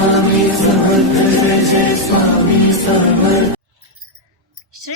श्री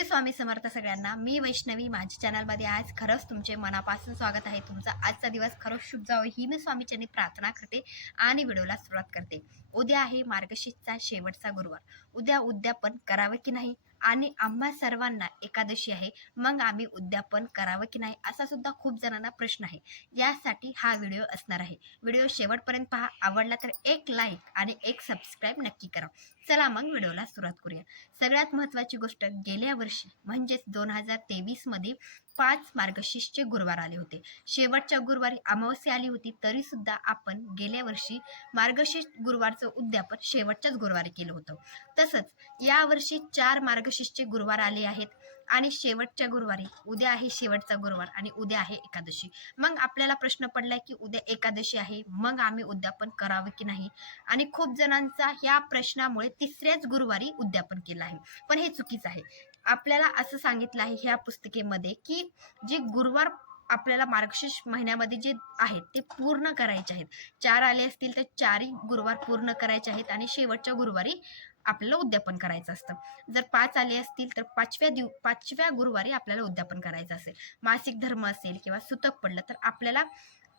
स्वामी समर्थ सगळ्यांना। मी वैष्णवी, माझ्या चॅनलमध्ये आज खरंच तुमचे मनापासून स्वागत आहे। तुमचा आजचा दिवस खरंच शुभ जावो ही मी स्वामीचरणी प्रार्थना करते आणि व्हिडिओला सुरुवात करते। उद्या आहे मार्गशीर्षचा शेवटचा गुरुवार। उद्या उद्यापन करावं की नाही, आणि आम्हा सर्वांना एकादशी आहे, मग आम्ही उद्यापन करावं की नाही असा सुद्धा खूप जणांना प्रश्न आहे। यासाठी हा व्हिडिओ असणार आहे। व्हिडिओ शेवटपर्यंत पहा। आवडला तर एक लाईक आणि एक सबस्क्राईब नक्की करा। चला मग व्हिडिओला सुरुवात करूया। सगळ्यात महत्त्वाची गोष्ट, गेल्या वर्षी म्हणजेच 2023 मध्ये 5 मार्गशीर्षचे गुरुवार आले होते। शेवटच्या गुरुवारी अमावस्या आली होती, तरी सुद्धा आपण गेल्या वर्षी मार्गशीर्ष गुरुवारचं उद्यापन शेवटच्याच गुरुवारी केलं होतं। तसंच यावर्षी 4 मार्गशीर्षचे गुरुवार आले आहेत आणि शेवटच्या गुरुवारी उद्या आहे शेवटचा गुरुवार आणि उद्या आहे एकादशी। मग आपल्याला प्रश्न पडलाय की उद्या एकादशी आहे, मग आम्ही उद्यापन करावं की नाही, आणि खूप जणांचा ह्या प्रश्नामुळे तिसऱ्याच गुरुवारी उद्यापन केलं आहे, पण हे चुकीचं आहे। आपल्याला असं सांगितलं आहे ह्या पुस्तिकेमध्ये की जे गुरुवार आपल्याला मार्गशीर्ष महिन्यामध्ये जे आहेत ते पूर्ण करायचे आहेत। 4 आले असतील तर 4ही गुरुवार पूर्ण करायचे आहेत आणि शेवटच्या गुरुवारी आपल्याला उद्यापन करायचं असतं। जर 5 आले असतील तर 5व्या गुरुवारी आपल्याला उद्यापन करायचं असेल। मासिक धर्म असेल किंवा सुतक पडलं तर आपल्याला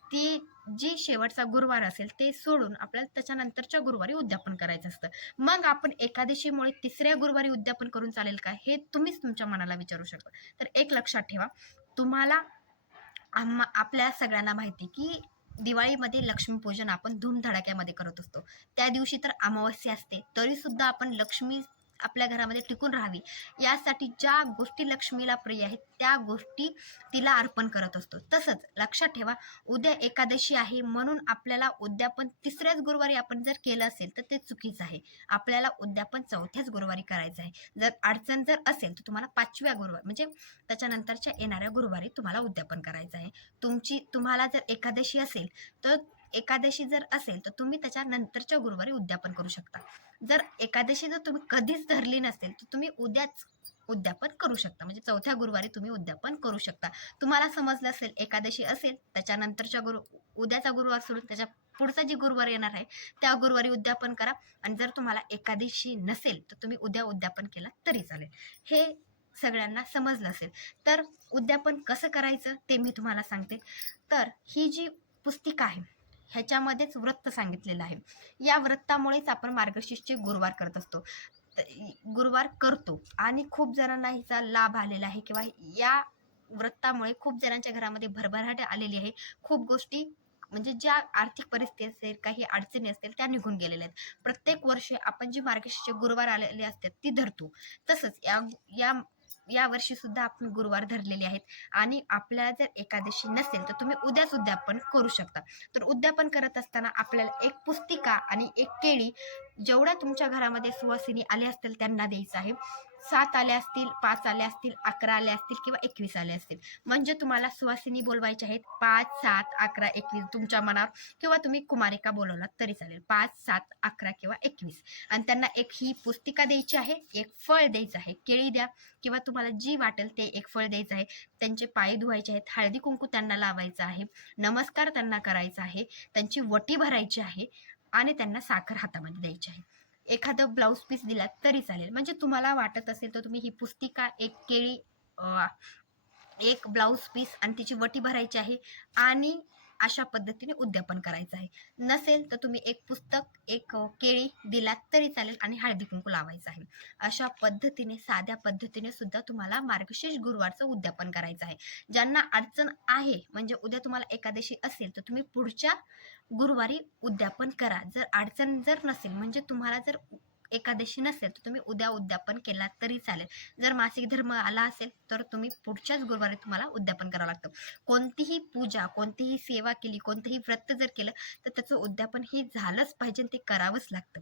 ती जी शेवटचा गुरुवार असेल ते सोडून आपल्याला त्याच्यानंतरच्या गुरुवारी उद्यापन करायचं असतं। मग आपण एकादशीमुळे तिसऱ्या गुरुवारी उद्यापन करून चालेल का, हे तुम्हीच तुमच्या मनाला विचारू शकता। तर एक लक्षात ठेवा, तुम्हाला आपल्या सगळ्यांना माहिती की दिवाळीमध्ये लक्ष्मीपूजन आपण धूमधडाक्यामध्ये करत असतो। त्या दिवशी तर अमावस्या असते, तरी सुद्धा आपण लक्ष्मी आपल्या घरामध्ये टिकून राहावी यासाठी ज्या गोष्टी लक्ष्मीला प्रिय आहेत त्या गोष्टी तिला अर्पण करत असतो। तसंच लक्षात ठेवा, उद्या एकादशी आहे म्हणून आपल्याला उद्यापन तिसऱ्याच गुरुवारी आपण जर केलं असेल तर ते चुकीचं आहे। आपल्याला उद्यापन चौथ्याच गुरुवारी करायचं आहे। जर अडचण जर असेल तर तुम्हाला 5व्या गुरुवार म्हणजे त्याच्यानंतरच्या येणाऱ्या गुरुवारी तुम्हाला उद्यापन करायचं आहे। तुम्हाला जर एकादशी असेल तर तुम्ही त्याच्या नंतरच्या गुरुवारी उद्यापन करू शकता। जर एकादशी जर तुम्ही कधीच धरली नसेल तर तुम्ही उद्याच उद्यापन करू शकता, म्हणजे चौथ्या गुरुवारी तुम्ही उद्यापन करू शकता। तुम्हाला समजलं असेल, एकादशी असेल त्याच्यानंतरच्या उद्याचा गुरुवार सोडून त्याच्या पुढचा जी गुरुवार येणार आहे त्या गुरुवारी उद्यापन करा। आणि जर तुम्हाला एकादशी नसेल तर तुम्ही उद्या उद्यापन केला तरी चालेल। हे सगळ्यांना समजलं असेल तर उद्यापन कसं करायचं ते मी तुम्हाला सांगते। तर ही जी पुस्तिका आहे ह्याच्यामध्येच व्रत सांगितलेलं आहे। या व्रतामुळेच आपण मार्गशीर्षचे गुरुवार करत असतो, गुरुवार करतो, आणि खूप जणांना ह्याचा लाभ आलेला आहे किंवा या व्रतामुळे खूप जणांच्या घरामध्ये भरभराट आलेली आहे। खूप गोष्टी म्हणजे ज्या आर्थिक परिस्थिती असेल, काही अडचणी असतील त्या निघून गेलेल्या आहेत। प्रत्येक वर्षी आपण जी मार्गशीर्षचे गुरुवार आलेले असतात ती धरतो। तसंच या या वर्षी सुद्धा आपण गुरुवार धरलेले आहेत आणि आपल्याला जर एकादशी नसेल तर तुम्ही उद्याच उद्यापन करू शकता। तर उद्यापन करत असताना आपल्याला एक पुस्तिका आणि एक केळी, जेवढ्या तुमच्या घरामध्ये सुवासिनी आले असतील त्यांना द्यायचं आहे। 7 आले असतील, 5 आले असतील, 11 आले असतील किंवा 21 आले असतील, म्हणजे तुम्हाला सुवासिनी बोलवायचे आहेत 5, 7, 11, 21 तुमच्या मनावर, किंवा तुम्ही कुमारिका बोलवलात तरी चालेल। 5, 7, 11 किंवा 21, आणि त्यांना एक ही पुस्तिका द्यायची आहे, एक फळ द्यायचं आहे। केळी द्या किंवा तुम्हाला जी वाटेल ते एक फळ द्यायचं आहे। त्यांचे पाय धुवायचे आहेत, हळदी कुंकू त्यांना लावायचं आहे, नमस्कार त्यांना करायचा आहे, त्यांची वटी भरायची आहे आणि त्यांना साखर हातामध्ये द्यायची आहे। एखादं ब्लाऊज पीस दिला तरी चालेल, म्हणजे तुम्हाला वाटत असेल तर तुम्ही ही पुस्तिका, एक केळी, एक ब्लाऊज पीस आणि तिची वटी भरायची आहे आणि अशा पद्धतीने उद्यापन करायचं आहे। नसेल तर तुम्ही एक पुस्तक, एक केळी दिलात तरी चालेल आणि हळदी कुंकू लावायचं आहे। अशा पद्धतीने, साध्या पद्धतीने सुद्धा तुम्हाला मार्गशीर्ष गुरुवारचं उद्यापन करायचं आहे। ज्यांना अडचण आहे, म्हणजे उद्या तुम्हाला एकादशी असेल तर तुम्ही पुढच्या गुरुवारी उद्यापन करा। जर अडचण जर नसेल, म्हणजे तुम्हाला जर एकादशी नसेल तर तुम्ही उद्या उद्यापन केला तरी चालेल। जर मासिक धर्म आला असेल तर तुम्ही पुढच्याच गुरुवारी तुम्हाला उद्यापन करावं लागतं। कोणतीही पूजा, कोणतीही सेवा केली, कोणतेही व्रत जर केलं तर त्याचं उद्यापन हे झालंच पाहिजे, ते करावंच लागतं।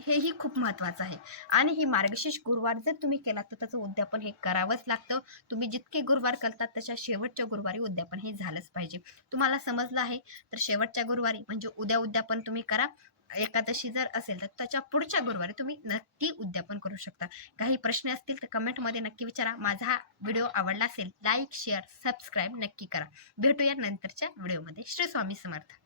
हेही खूप महत्त्वाचं आहे। आणि ही मार्गशीर्ष गुरुवार जर तुम्ही केला तर त्याचं उद्यापन हे करावंच लागतं। तुम्ही जितके गुरुवार करतात त्याच्या शेवटच्या गुरुवारी उद्यापन हे झालंच पाहिजे। तुम्हाला समजलं आहे तर शेवटच्या गुरुवारी म्हणजे उद्या उद्यापन तुम्ही करा। एकादशी जर असेल तर त्याच्या पुढच्या गुरुवारी तुम्ही नक्की उद्यापन करू शकता। काही प्रश्न असतील तर कमेंटमध्ये नक्की विचारा। माझा हा व्हिडिओ आवडला असेल लाईक, शेअर, सबस्क्राईब नक्की करा। भेटूया नंतरच्या व्हिडिओमध्ये। श्री स्वामी समर्थ।